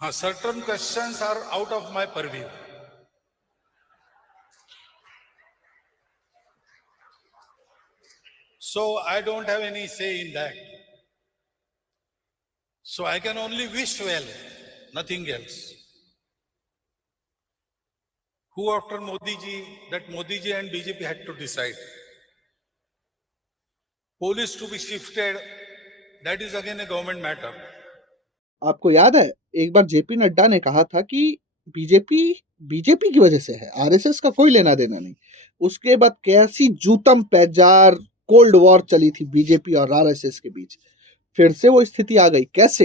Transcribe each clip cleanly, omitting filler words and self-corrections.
Certain questions are out of my purview. So I don't have any say in that. So I can only wish well, nothing else. Who after Modi ji, that Modi ji and BJP had to decide. Police to be shifted, that is again a government matter. आपको याद है एक बार JP Nadda ने कहा था कि BJP की वजह से है, आरएसएस का कोई लेना देना नहीं। उसके बाद कैसी जूतम पैजार कोल्ड वॉर चली थी बीजेपी और आरएसएस के बीच। फिर से वो स्थिति आ गई। कैसे?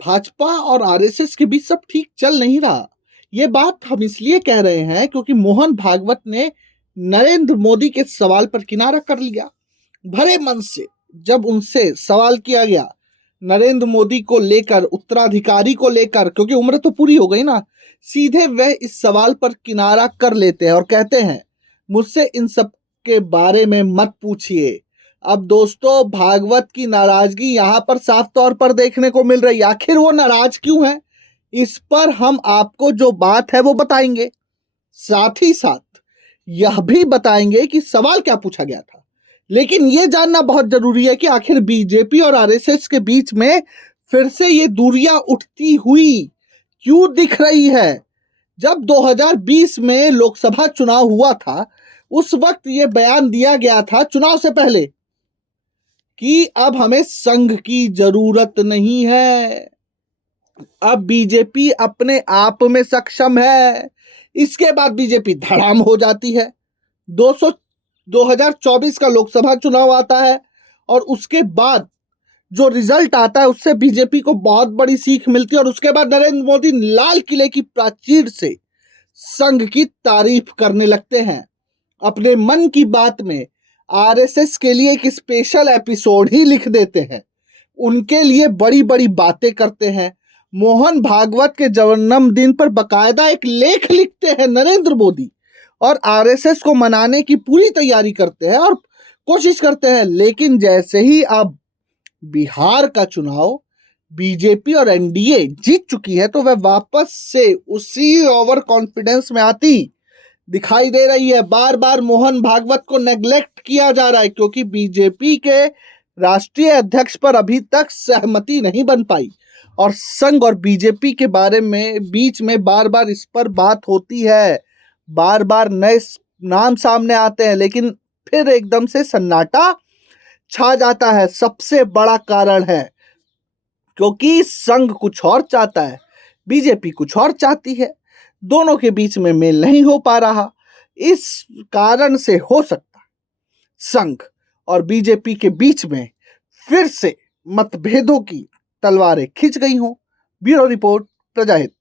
भाजपा और आरएसएस के बीच सब ठीक चल नहीं रहा। ये बात हम इसलिए कह रहे हैं क्योंकि मोहन भागवत ने नरेंद्र मोदी के सवाल पर किनारा कर लिया। भरे मन से जब उनसे सवाल किया गया नरेंद्र मोदी को लेकर, उत्तराधिकारी को लेकर, क्योंकि उम्र तो पूरी हो गई ना, सीधे वह इस सवाल पर किनारा कर लेते हैं और कहते हैं मुझसे इन सब के बारे में मत पूछिए। अब दोस्तों, भागवत की नाराजगी यहां पर साफ तौर पर देखने को मिल रही है। आखिर वो नाराज क्यों है, इस पर हम आपको जो बात है वो बताएंगे। साथ ही साथ यह भी बताएंगे कि सवाल क्या पूछा गया था। लेकिन यह जानना बहुत जरूरी है कि आखिर बीजेपी और आरएसएस के बीच में फिर से ये दूरियां उठती हुई क्यों दिख रही है। जब 2020 में लोकसभा चुनाव हुआ था, उस वक्त ये बयान दिया गया था चुनाव से पहले कि अब हमें संघ की जरूरत नहीं है, अब बीजेपी अपने आप में सक्षम है। इसके बाद बीजेपी धड़ाम हो जाती है। 2024 का लोकसभा चुनाव आता है और उसके बाद जो रिजल्ट आता है उससे बीजेपी को बहुत बड़ी सीख मिलती है और उसके बाद नरेंद्र मोदी लाल किले की प्राचीर से संघ की तारीफ करने लगते हैं। अपने मन की बात में आरएसएस के लिए एक स्पेशल एपिसोड ही लिख देते हैं, उनके लिए बड़ी बड़ी बातें करते हैं। मोहन भागवत के जन्मदिन पर बकायदा एक लेख लिखते हैं नरेंद्र मोदी और आरएसएस को मनाने की पूरी तैयारी करते हैं और कोशिश करते हैं। लेकिन जैसे ही अब बिहार का चुनाव बीजेपी और एनडीए जीत चुकी है तो वह वापस से उसी ओवर कॉन्फिडेंस में आती दिखाई दे रही है। बार बार मोहन भागवत को नेग्लेक्ट किया जा रहा है क्योंकि बीजेपी के राष्ट्रीय अध्यक्ष पर अभी तक सहमति नहीं बन पाई और संघ और बीजेपी के बारे में बीच में बार बार इस पर बात होती है, बार बार नए नाम सामने आते हैं, लेकिन फिर एकदम से सन्नाटा छा जाता है। सबसे बड़ा कारण है क्योंकि संघ कुछ और चाहता है, बीजेपी कुछ और चाहती है, दोनों के बीच में मेल नहीं हो पा रहा। इस कारण से हो सकता संघ और बीजेपी के बीच में फिर से मतभेदों की तलवारें खिंच गई हों। Bureau report, प्रजाहित।